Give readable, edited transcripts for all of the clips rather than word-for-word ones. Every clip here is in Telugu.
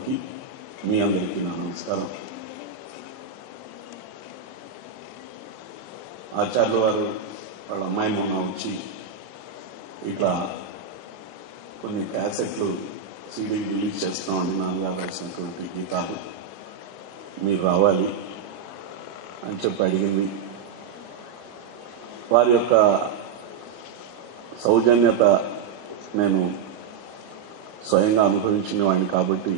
పెద్దలందరికీ మీ అందరికీ నా నమస్కారం. ఆచార్యుల వారు వాళ్ళ అమ్మాయి మొన్న వచ్చి ఇట్లా కొన్ని క్యాసెట్లు సీడీ రిలీజ్ చేస్తున్నామని నాన్నగారు రాసినటువంటి గీతాలు మీరు రావాలి అని చెప్పి అడిగింది. వారి యొక్క సౌజన్యత నేను స్వయంగా అనుభవించిన వాడిని కాబట్టి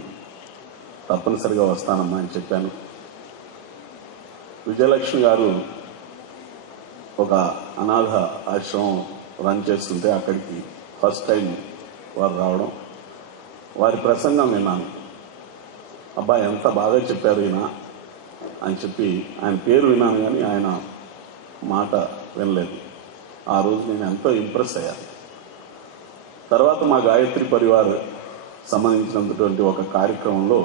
తప్పనిసరిగా వస్తానమ్మా అని చెప్పాను. విజయలక్ష్మి గారు ఒక అనాథ ఆశ్రమం రన్ చేస్తుంటే అక్కడికి ఫస్ట్ టైం వారు రావడం, వారి ప్రసంగం విన్నాను. అబ్బా ఎంత బాగా చెప్పారు ఈయన అని చెప్పి ఆయన పేరు విన్నాను కానీ ఆయన మాట వినలేదు. ఆ రోజు నేను ఎంతో ఇంప్రెస్ అయ్యాను. తర్వాత మా గాయత్రి పరివార్ సంబంధించినటువంటి ఒక కార్యక్రమంలో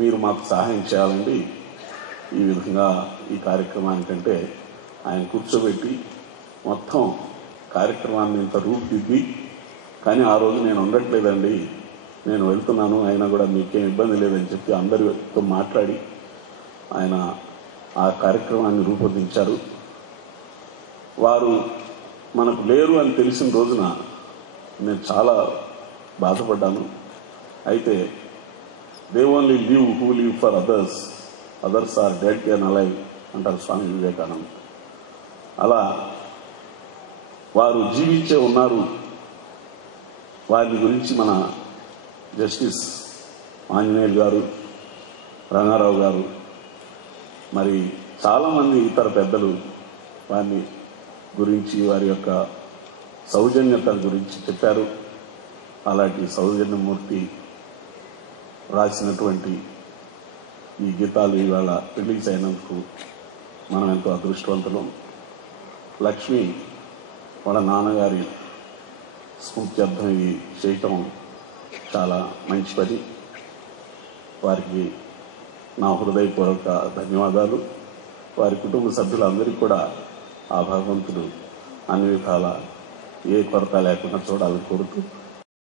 మీరు మాకు సహాయం చేయాలండి, ఈ విధంగా ఈ కార్యక్రమానికంటే ఆయన కూర్చోబెట్టి మొత్తం కార్యక్రమాన్ని ఇంత రూపుదిద్ది, కానీ ఆ రోజు నేను ఉండట్లేదండి, నేను వెళ్తున్నాను, అయినా కూడా మీకేం ఇబ్బంది లేదని చెప్పి అందరితో మాట్లాడి ఆయన ఆ కార్యక్రమాన్ని రూపొందించారు. వారు మనకు లేరు అని తెలిసిన రోజున నేను చాలా బాధపడ్డాను. అయితే they only live who live for others, others are dead and alive అంటారు స్వామి వివేకానంద. అలా వారు జీవించే ఉన్నారు. వారి గురించి మన జస్టిస్ ఆంజనేయులు గారు, రంగారావు గారు, మరి చాలామంది ఇతర పెద్దలు వారిని గురించి వారి యొక్క సౌజన్యత గురించి చెప్పారు. అలాంటి సౌజన్యమూర్తి రాసినటువంటి ఈ గీతాలు ఇవాళ రిలీజ్ అయినందుకు మనం ఎంతో అదృష్టవంతులం. లక్ష్మి వాళ్ళ నాన్నగారి స్ఫూర్త్యర్థం ఇది చేయటం చాలా మంచి పని. వారికి నా హృదయపూర్వక ధన్యవాదాలు. వారి కుటుంబ సభ్యులందరికీ కూడా ఆ భగవంతుడు అన్ని విధాల ఏ కొరత లేకుండా చూడాలని కోరుతూ